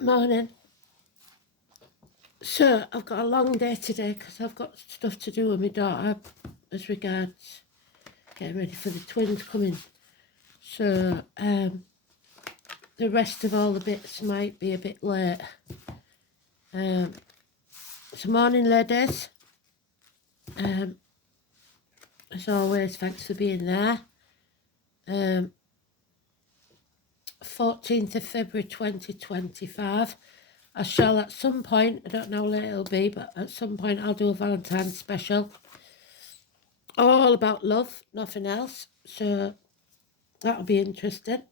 Morning. So, I've got a long day today because I've got stuff to do with my daughter as regards getting ready for the twins coming. So, the rest of all the bits might be a bit late. So morning, ladies. As always, thanks for being there. 14th of February 2025. I shall at some point, I don't know when it'll be, but at some point I'll do a Valentine's special. All about love, nothing else. So that'll be interesting.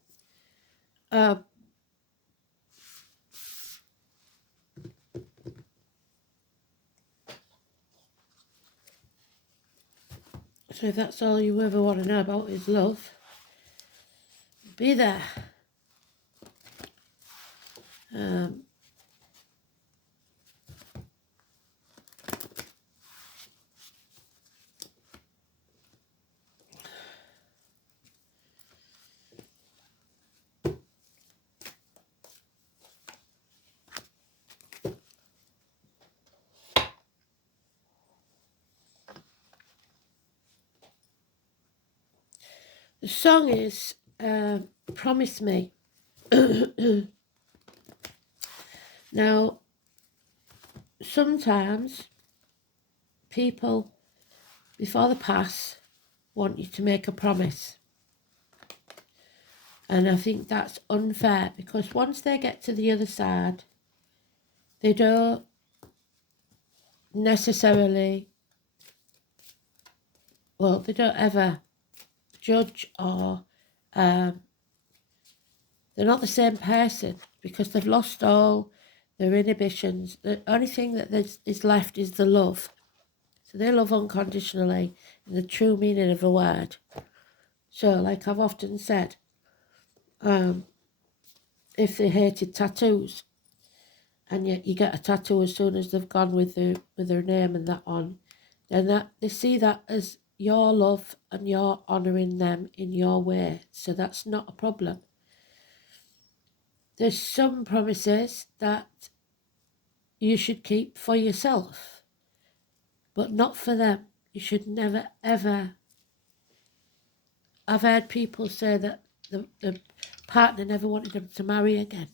So if that's all you ever want to know about is love, be there. The song is Promise Me. Now, sometimes people, before they pass, want you to make a promise. And I think that's unfair because once they get to the other side, they don't necessarily, well, they don't ever judge or they're not the same person because they've lost all their inhibitions. The only thing that is left is the love. So they love unconditionally in the true meaning of the word. So like I've often said, if they hated tattoos and yet you get a tattoo as soon as they've gone with their name and that on, then that they see that as your love and you're honouring them in your way. So that's not a problem. There's some promises that you should keep for yourself, but not for them. You should never, ever. I've heard people say that the partner never wanted them to marry again.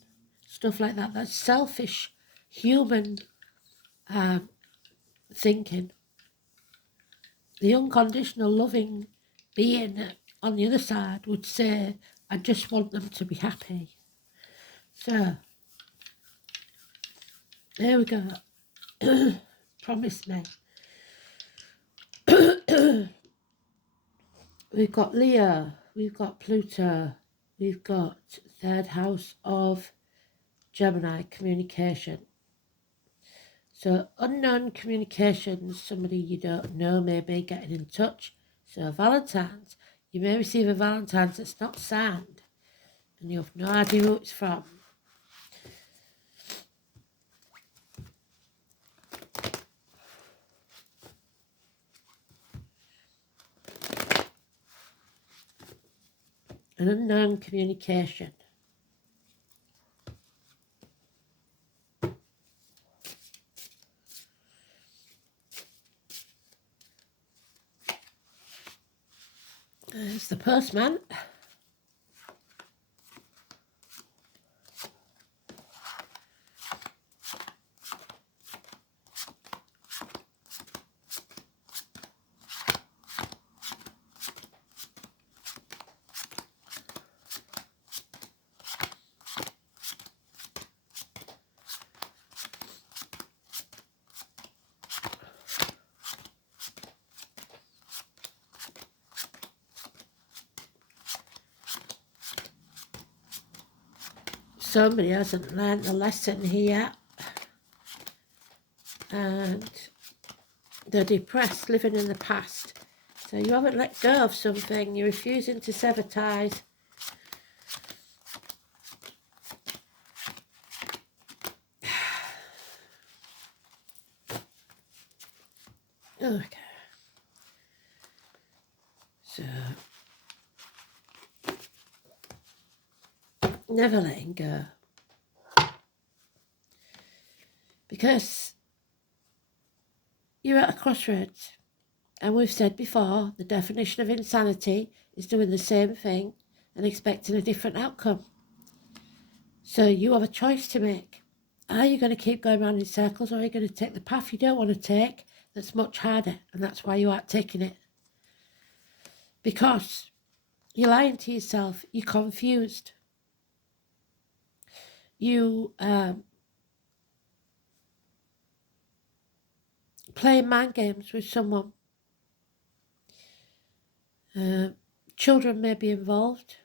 Stuff like that. That's selfish, human thinking. The unconditional loving being on the other side would say, I just want them to be happy. So, there we go. Promise me. We've got Leo, we've got Pluto, we've got third house of Gemini, communication. So unknown communications, somebody you don't know may be getting in touch. So Valentine's, you may receive a Valentine's that's not signed and you have no idea who it's from. An unknown communication. There's the postman. Somebody hasn't learned the lesson here and they're depressed, living in the past. So you haven't let go of something, you're refusing to sever ties. Okay. So, never letting go. Because you're at a crossroads. And we've said before, the definition of insanity is doing the same thing and expecting a different outcome. So you have a choice to make. Are you going to keep going around in circles, or are you going to take the path you don't want to take that's much harder? And that's why you aren't taking it. Because you're lying to yourself, you're confused. You playing mind games with someone. Children may be involved,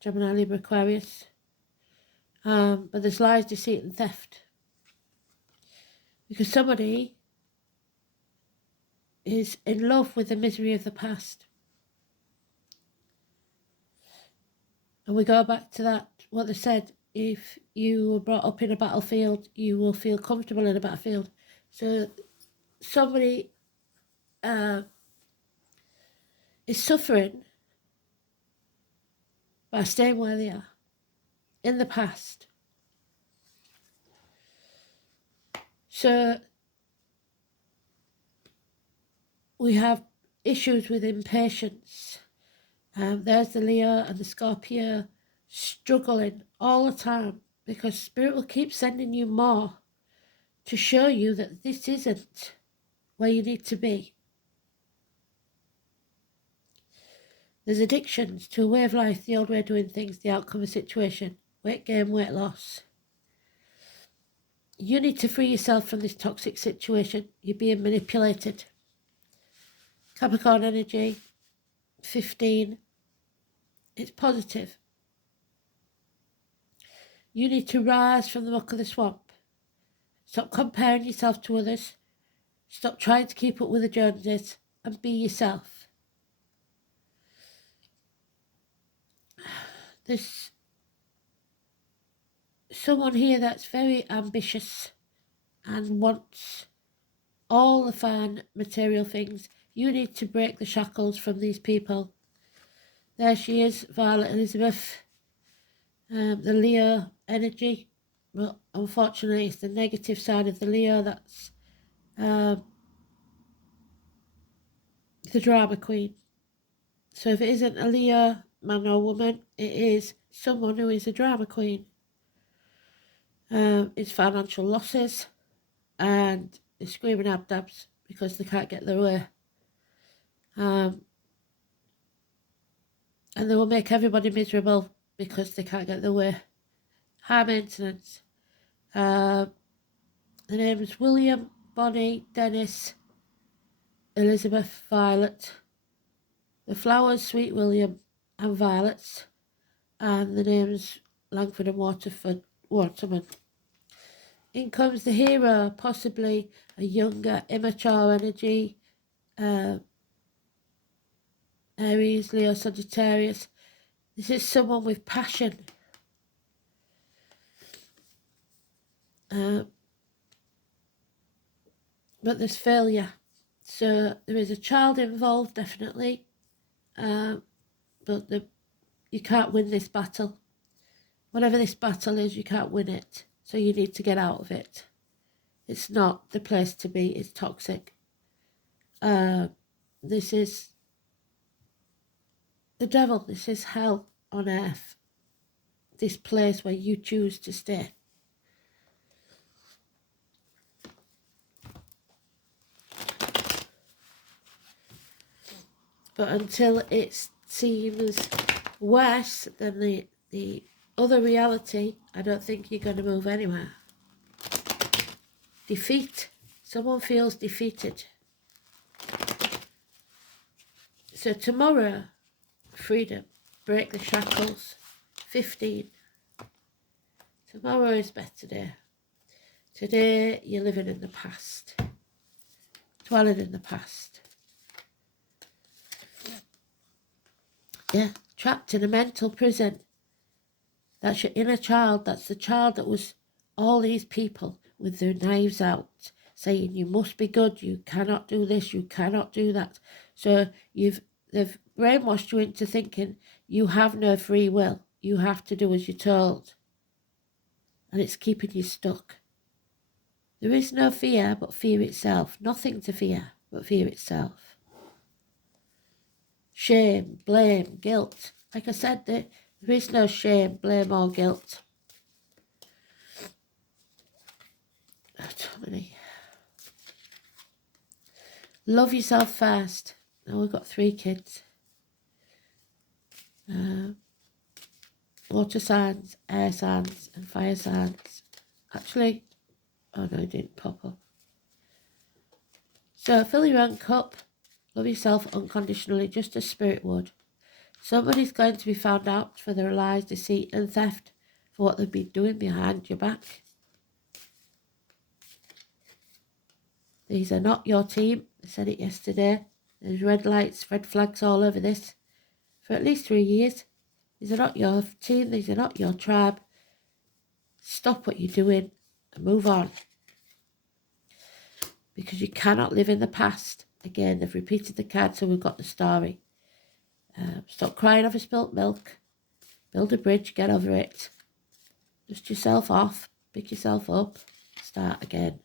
Gemini, Libra, Aquarius. But there's lies, deceit and theft. Because somebody is in love with the misery of the past. And we go back to that, what they said, if you were brought up in a battlefield, you will feel comfortable in a battlefield. So somebody is suffering by staying where they are in the past. So we have issues with impatience. There's the Leo and the Scorpio struggling all the time because Spirit will keep sending you more to show you that this isn't where you need to be. There's addictions to a way of life, the old way of doing things, the outcome of a situation, weight gain, weight loss. You need to free yourself from this toxic situation. You're being manipulated. Capricorn energy, 15. It's positive. You need to rise from the muck of the swamp. Stop comparing yourself to others. Stop trying to keep up with the Joneses and be yourself. There's someone here that's very ambitious and wants all the fine material things. You need to break the shackles from these people. There she is, Violet Elizabeth. The Leo energy. Well, unfortunately, it's the negative side of the Leo. That's the drama queen. So if it isn't a Leo, man or woman, it is someone who is a drama queen. It's financial losses and they're screaming abdabs because they can't get their way. And they will make everybody miserable because they can't get their way. High maintenance. The names William, Bonnie, Dennis, Elizabeth, Violet. The flowers, Sweet William and Violets. And the names Langford and Waterman. In comes the hero, possibly a younger, immature energy. Aries, Leo, Sagittarius. This is someone with passion. But there's failure. So there is a child involved, definitely. But you can't win this battle. Whatever this battle is, you can't win it. So you need to get out of it. It's not the place to be. It's toxic. This is the devil. This is hell on earth. This place where you choose to stay. But until it seems worse than the other reality, I don't think you're going to move anywhere. Defeat. Someone feels defeated. So tomorrow, freedom. Break the shackles. 15. Tomorrow is better day. Today, you're living in the past. Dwelling in the past. Yeah, trapped in a mental prison. That's your inner child. That's the child that was all these people with their knives out, saying you must be good, you cannot do this, you cannot do that. So they've brainwashed you into thinking you have no free will. You have to do as you're told. And it's keeping you stuck. There is no fear but fear itself. Nothing to fear but fear itself. Shame, blame, guilt. Like I said, there is no shame, blame or guilt. Autonomy. Love yourself first. Now we've got 3 kids. Water signs, air signs and fire signs. Actually, oh no, it didn't pop up. So fill your own cup. Love yourself unconditionally, just as spirit would. Somebody's going to be found out for their lies, deceit and theft, for what they've been doing behind your back. These are not your team. I said it yesterday. There's red lights, red flags all over this for at least 3 years. These are not your team. These are not your tribe. Stop what you're doing and move on. Because you cannot live in the past. Again, they've repeated the card, so we've got the story. Stop crying over spilt milk. Build a bridge, get over it. Dust yourself off, pick yourself up, start again.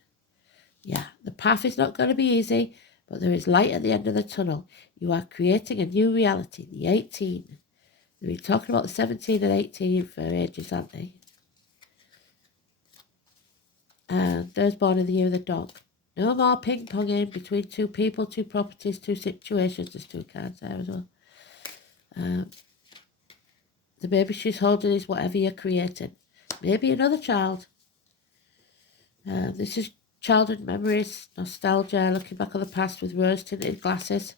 Yeah, the path is not going to be easy, but there is light at the end of the tunnel. You are creating a new reality, the 18. They've been talking about the 17 and 18 for ages, haven't they? And those born in the year of the dog. No more ping-ponging between 2 people, 2 properties, 2 situations. There's 2 cards there as well. The baby she's holding is whatever you're creating. Maybe another child. This is childhood memories, nostalgia, looking back on the past with rose-tinted glasses.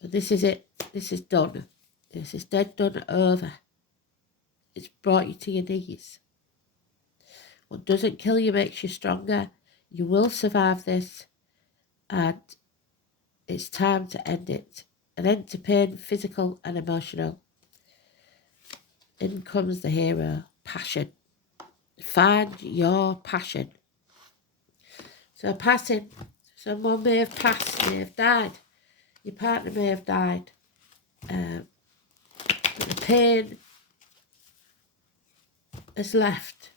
But this is it. This is done. This is dead, done, over. It's brought you to your knees. What doesn't kill you makes you stronger. You will survive this. And it's time to end it. An end to pain, physical and emotional. In comes the hero. Passion. Find your passion. So passing. Someone may have passed, may have died. Your partner may have died. But the pain has left.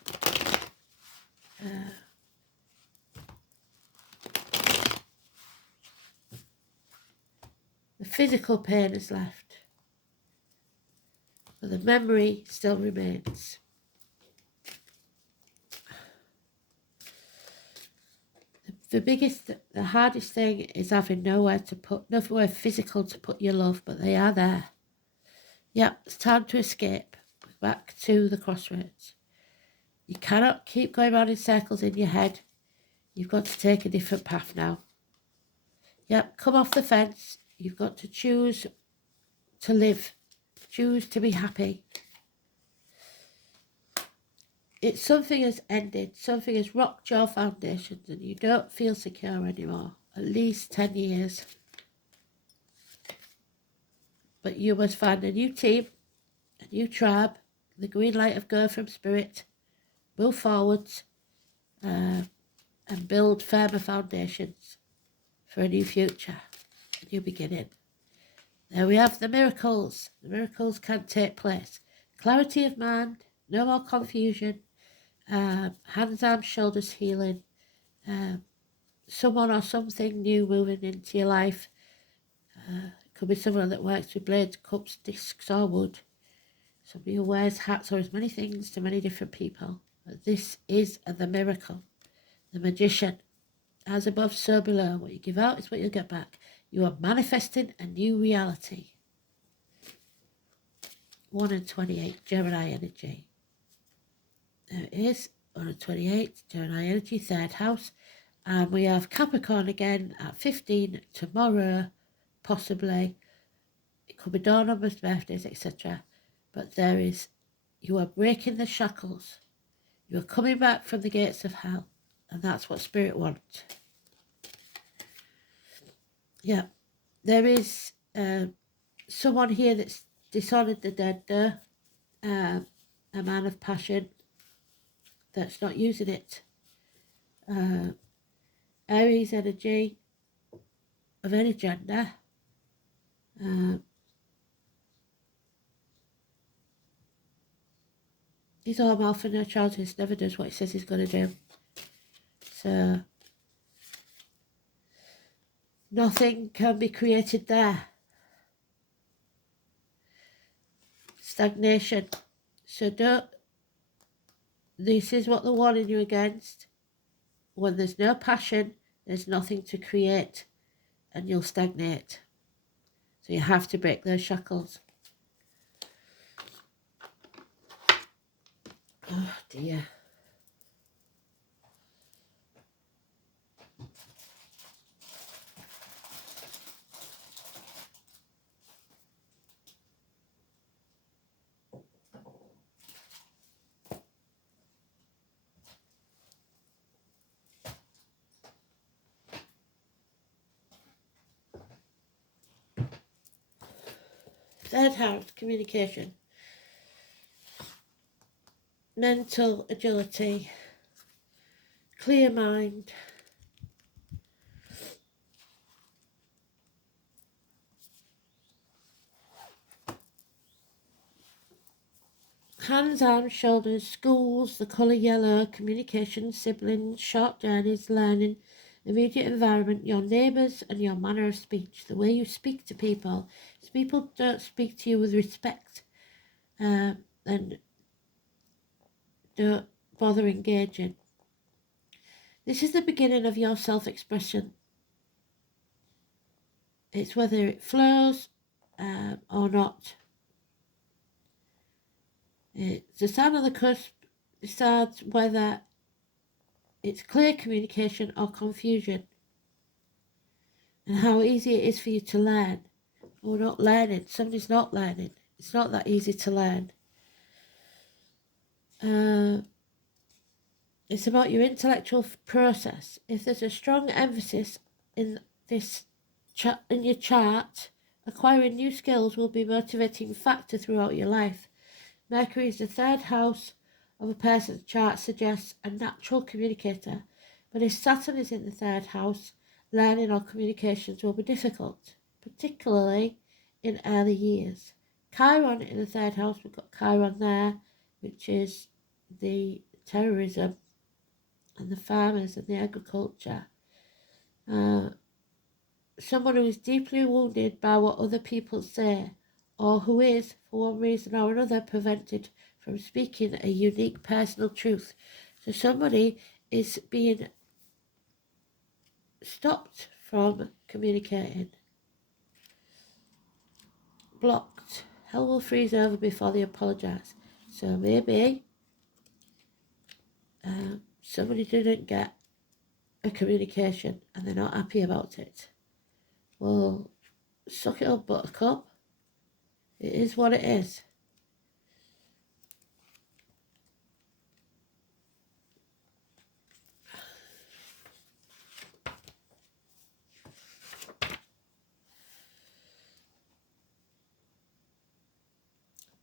The physical pain has left. But the memory still remains. The hardest thing is having nowhere physical to put your love, but they are there. Yep, it's time to escape. Back to the crossroads. You cannot keep going around in circles in your head. You've got to take a different path now. Yep, come off the fence. You've got to choose to live. Choose to be happy. It's something has ended. Something has rocked your foundations and you don't feel secure anymore. At least 10 years. But you must find a new team, a new tribe, the green light of go from spirit, move forwards, and build firmer foundations for a new future, a new beginning. There we have the miracles. The miracles can take place. Clarity of mind, no more confusion, hands, arms, shoulders healing, someone or something new moving into your life. Could be someone that works with blades, cups, discs or wood. Somebody who wears hats or as many things to many different people. But this is the miracle. The magician. As above, so below. What you give out is what you get back. You are manifesting a new reality. 1 and 28, Gemini energy. There it is, 1 and 28, Gemini energy, 3rd house. And we have Capricorn again at 15 tomorrow, possibly. It could be door numbers, birthdays, etc. But you are breaking the shackles. You are coming back from the gates of hell. And that's what Spirit wants. Yeah. There is someone here that's dishonoured the dead there. A man of passion that's not using it. Aries energy of any gender. He's all mouth and no trousers, never does what he says he's going to do. So nothing can be created there. Stagnation. So this is what they're warning you against. When there's no passion, there's nothing to create, and you'll stagnate. So you have to break those shackles. Oh dear. Third house, communication. Mental agility. Clear mind. Hands, arms, shoulders, schools, the colour yellow, communication, siblings, short journeys, learning, immediate environment, your neighbours and your manner of speech, the way you speak to people. If people don't speak to you with respect, and don't bother engaging. This is the beginning of your self-expression. It's whether it flows or not. The sign of the cusp decides whether it's clear communication or confusion, and how easy it is for you to learn or not learning. Somebody's not learning. It's not that easy to learn. It's about your intellectual process. If there's a strong emphasis in this in your chart, acquiring new skills will be a motivating factor throughout your life. Mercury is the third house of a person's chart, suggests a natural communicator, but if Saturn is in the third house, learning or communications will be difficult, particularly in early years. Chiron in the third house, we've got Chiron there, which is the terrorism and the farmers and the agriculture. Someone who is deeply wounded by what other people say, or who is, for one reason or another, prevented from speaking a unique personal truth. So somebody is being stopped from communicating. Blocked. Hell will freeze over before they apologise. So maybe somebody didn't get a communication and they're not happy about it. Well, suck it up, buttercup. It is what it is.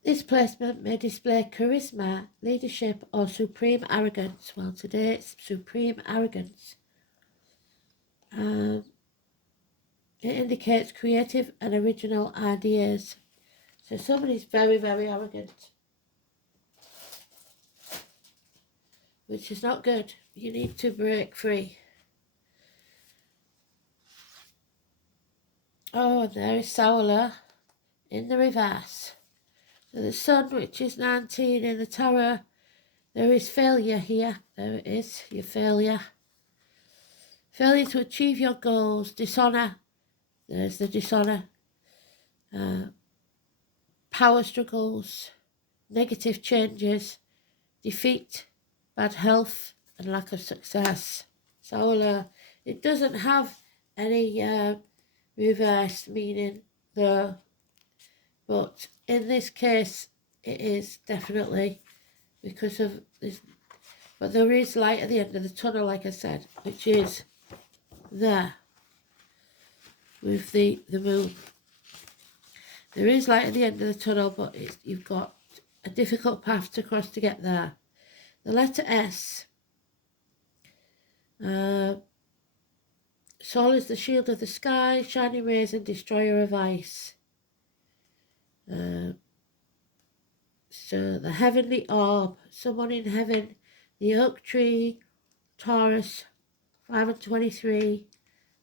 This placement may display charisma, leadership, or supreme arrogance. Well, today it's supreme arrogance. It indicates creative and original ideas. So somebody's very, very arrogant, which is not good. You need to break free. Oh, and there is Saula in the reverse. So the sun, which is 19 in the tarot, there is failure here. There it is, your failure. Failure to achieve your goals, dishonour. There's the dishonour. Power struggles, negative changes, defeat, bad health, and lack of success. So it doesn't have any reverse meaning though, but in this case it is definitely because of this. But there is light at the end of the tunnel, like I said, which is there with the moon. There is light at the end of the tunnel, but you've got a difficult path to cross to get there. The letter S. Sol is the shield of the sky, shining rays and destroyer of ice. So the heavenly orb, someone in heaven, the oak tree, Taurus, 5 and 23,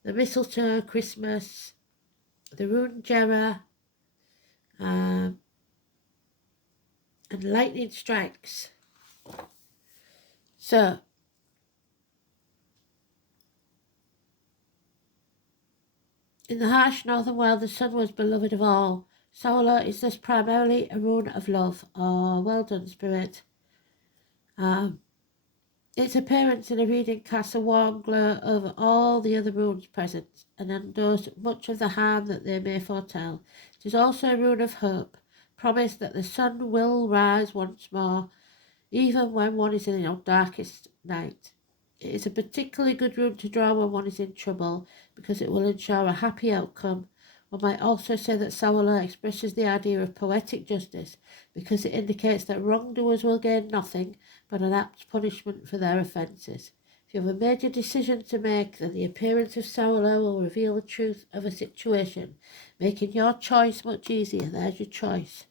the mistletoe, Christmas, the rune Gemma, and lightning strikes. So, in the harsh northern world, the sun was beloved of all. Solar is thus primarily a rune of love. Oh, well done, Spirit. Its appearance in a reading casts a warm glow over all the other runes present, and undoes much of the harm that they may foretell. It is also a rune of hope, promise that the sun will rise once more, even when one is in your darkest night. It is a particularly good rune to draw when one is in trouble, because it will ensure a happy outcome. One might also say that Sawala expresses the idea of poetic justice, because it indicates that wrongdoers will gain nothing but an apt punishment for their offences. If you have a major decision to make, then the appearance of Sawala will reveal the truth of a situation, making your choice much easier. There's your choice.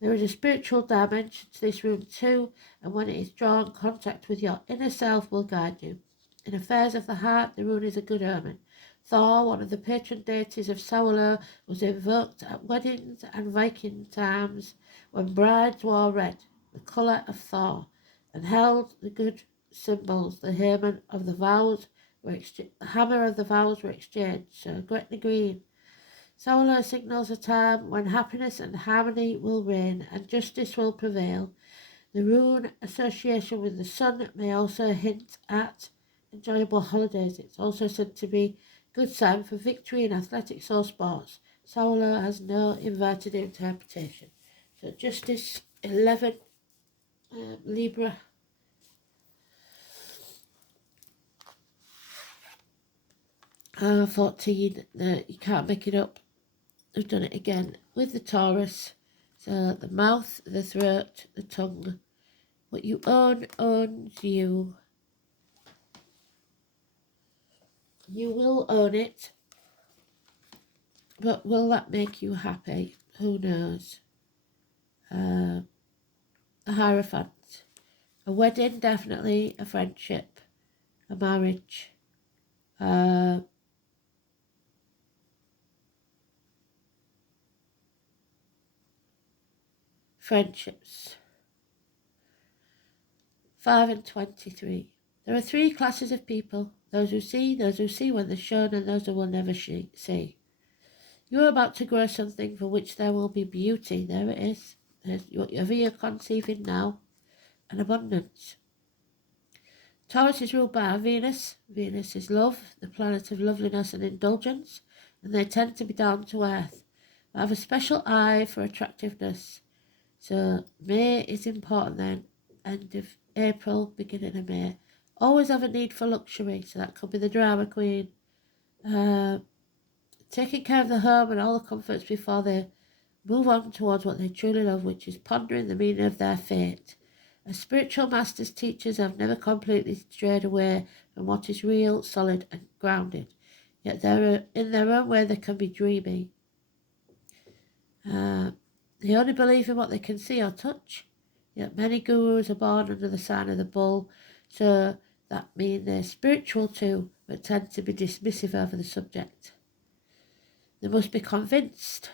There is a spiritual dimension to this rune too, and when it is drawn, contact with your inner self will guide you. In affairs of the heart, the rune is a good omen. Thor, one of the patron deities of Sawala, was invoked at weddings and Viking times when brides wore red, the colour of Thor, and held the good symbols. The hammer of the vows were exchanged. So Gretna Green. Sawala signals a time when happiness and harmony will reign and justice will prevail. The rune association with the sun may also hint at enjoyable holidays. It's also said to be a good sign for victory in athletics or sports. Sawala has no inverted interpretation. So justice 11, Libra. Uh, 14, you can't make it up. I've done it again with the Taurus. So the mouth, the throat, the tongue. What you own owns you. You will own it. But will that make you happy? Who knows? A Hierophant. A wedding, definitely. A friendship. A marriage. Friendships. 5 and 23. There are three classes of people. Those who see when they're shown, and those who will never see. You are about to grow something for which there will be beauty. There it is. There's whatever you're conceiving now. And abundance. Taurus is ruled by Venus. Venus is love, the planet of loveliness and indulgence, and they tend to be down to earth. They have a special eye for attractiveness. So May is important then. End of April, beginning of May. Always have a need for luxury, so that could be the drama queen. Taking care of the home and all the comforts before they move on towards what they truly love, which is pondering the meaning of their fate. As spiritual masters, teachers have never completely strayed away from what is real, solid and grounded. Yet in their own way they can be dreamy. They only believe in what they can see or touch. Yet many gurus are born under the sign of the bull, so that means they're spiritual too, but tend to be dismissive over the subject. They must be convinced.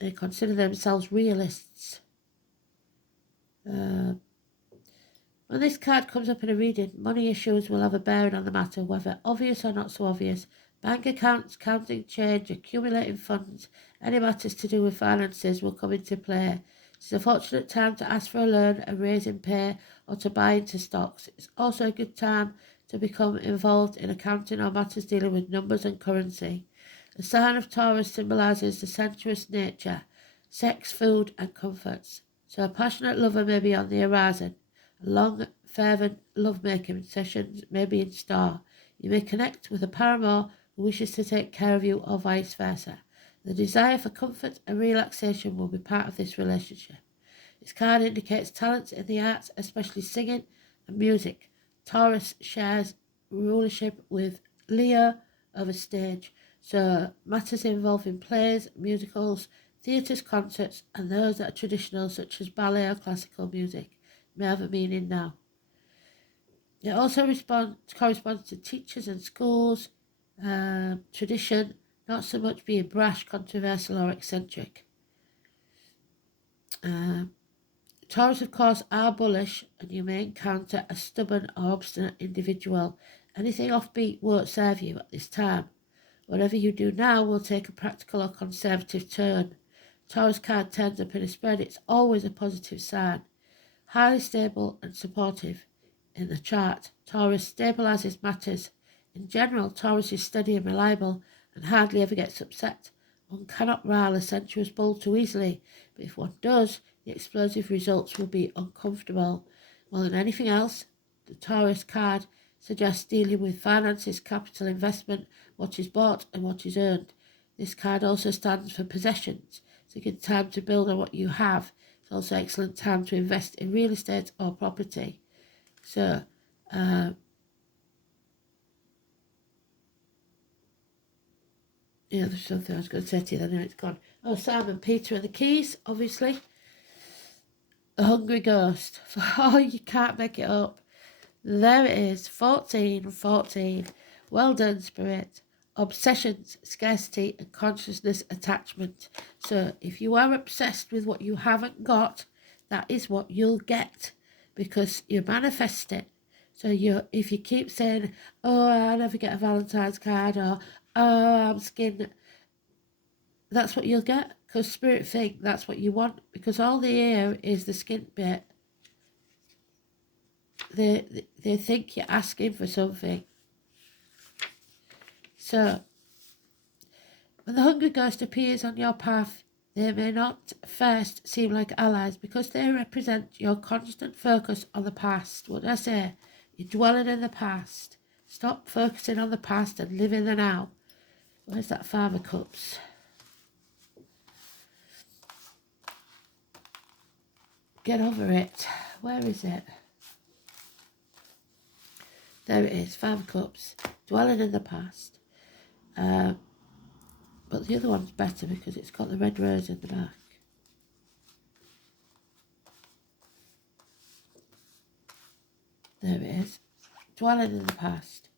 They consider themselves realists. When this card comes up in a reading, money issues will have a bearing on the matter, whether obvious or not so obvious. Bank accounts, counting change, accumulating funds, any matters to do with finances will come into play. It's a fortunate time to ask for a loan, a raise in pay, or to buy into stocks. It's also a good time to become involved in accounting or matters dealing with numbers and currency. The sign of Taurus symbolises the sensuous nature, sex, food, and comforts. So a passionate lover may be on the horizon. Long, fervent love-making sessions may be in store. You may connect with a paramour who wishes to take care of you or vice versa. The desire for comfort and relaxation will be part of this relationship. This card indicates talents in the arts, especially singing and music. Taurus shares rulership with Leo over stage, so matters involving plays, musicals, theatres, concerts, and those that are traditional, such as ballet or classical music, may have a meaning now. It also corresponds to teachers and schools, tradition, not so much being brash, controversial or eccentric. Taurus, of course, are bullish, and you may encounter a stubborn or obstinate individual. Anything offbeat won't serve you at this time. Whatever you do now will take a practical or conservative turn. Taurus card turns up in a spread. It's always a positive sign. Highly stable and supportive in the chart. Taurus stabilizes matters. In general, Taurus is steady and reliable and hardly ever gets upset. One cannot rile a sensuous bull too easily, but if one does, the explosive results will be uncomfortable. More than anything else, the Taurus card suggests dealing with finances, capital investment, what is bought and what is earned. This card also stands for possessions. It's a good time to build on what you have. It's also an excellent time to invest in real estate or property. So, there's something I was going to say to you, then it's gone. Oh, Simon Peter and the Keys, obviously. The Hungry Ghost. Oh, you can't make it up. There it is, 14, 14. Well done, Spirit. Obsessions, scarcity and consciousness attachment. So if you are obsessed with what you haven't got, that is what you'll get because you manifest it. So if you keep saying, oh, I'll never get a Valentine's card, or oh, I'm skinned, that's what you'll get because Spirit think that's what you want, because all the air is the skin bit. They think you're asking for something. So, when the Hungry Ghost appears on your path, they may not first seem like allies because they represent your constant focus on the past. What did I say? You're dwelling in the past. Stop focusing on the past and live in the now. Where's that Five of Cups? Get over it. Where is it? There it is, Five of Cups. Dwelling in the past. But the other one's better because it's got the red rose in the back. There it is. Dwelling in the past.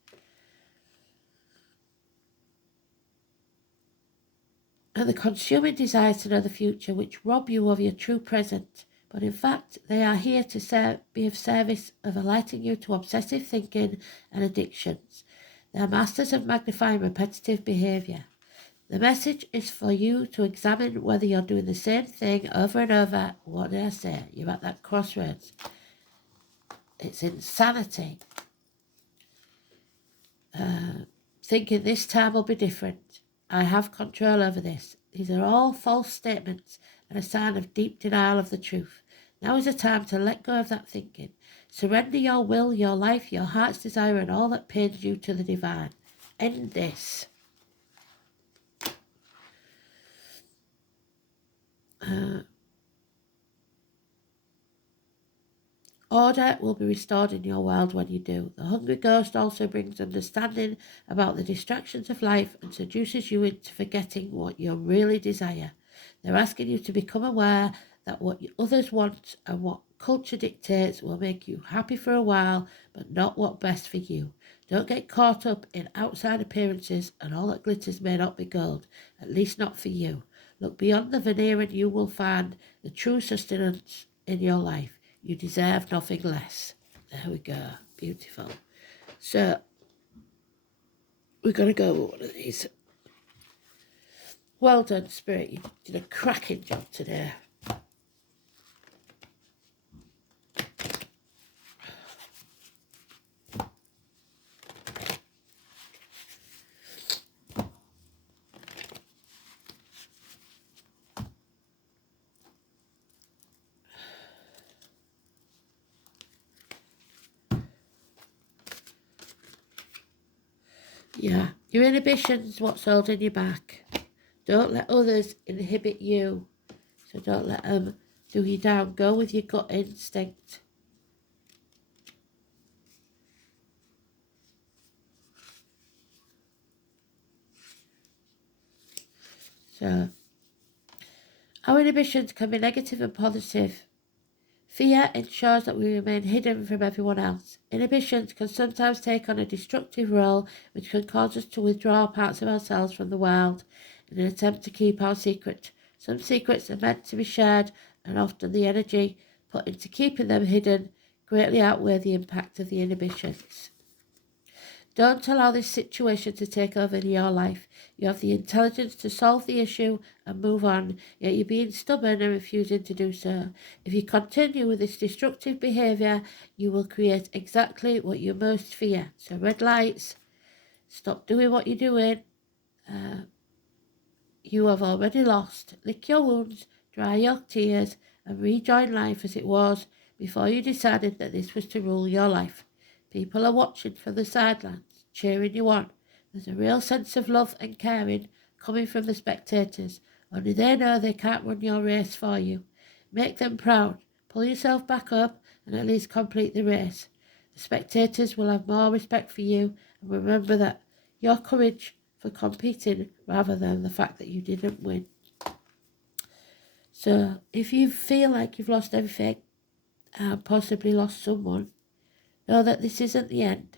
And the consuming desires to know the future, which rob you of your true present. But in fact, they are here to be of service of alerting you to obsessive thinking and addictions. They are masters of magnifying repetitive behaviour. The message is for you to examine whether you're doing the same thing over and over. What did I say? You're at that crossroads. It's insanity. Thinking this time will be different. I have control over this. These are all false statements and a sign of deep denial of the truth. Now is the time to let go of that thinking. Surrender your will, your life, your heart's desire, and all that pains you to the divine. End this. Order will be restored in your world when you do. The Hungry Ghost also brings understanding about the distractions of life and seduces you into forgetting what you really desire. They're asking you to become aware that what others want and what culture dictates will make you happy for a while, but not what's best for you. Don't get caught up in outside appearances, and all that glitters may not be gold, at least not for you. Look beyond the veneer and you will find the true sustenance in your life. You deserve nothing less. There we go. Beautiful. So, we're going to go with one of these. Well done, Spirit. You did a cracking job today. Yeah, your inhibition's what's holding you back. Don't let others inhibit you. So don't let them do you down. Go with your gut instinct. So, our inhibitions can be negative and positive. Fear ensures that we remain hidden from everyone else. Inhibitions can sometimes take on a destructive role, which can cause us to withdraw parts of ourselves from the world in an attempt to keep our secret. Some secrets are meant to be shared, and often the energy put into keeping them hidden greatly outweigh the impact of the inhibitions. Don't allow this situation to take over your life. You have the intelligence to solve the issue and move on, yet you're being stubborn and refusing to do so. If you continue with this destructive behaviour, you will create exactly what you most fear. So red lights, stop doing what you're doing. You have already lost. Lick your wounds, dry your tears, and rejoin life as it was before you decided that this was to rule your life. People are watching from the sidelines, cheering you on. There's a real sense of love and caring coming from the spectators. Only they know they can't run your race for you. Make them proud. Pull yourself back up and at least complete the race. The spectators will have more respect for you, and remember that your courage for competing rather than the fact that you didn't win. So if you feel like you've lost everything and possibly lost someone, know that this isn't the end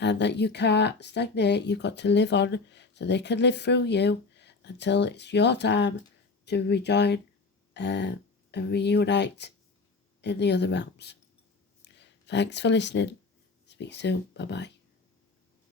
and that you can't stagnate. You've got to live on so they can live through you until it's your time to rejoin and reunite in the other realms. Thanks for listening. Speak soon. Bye-bye.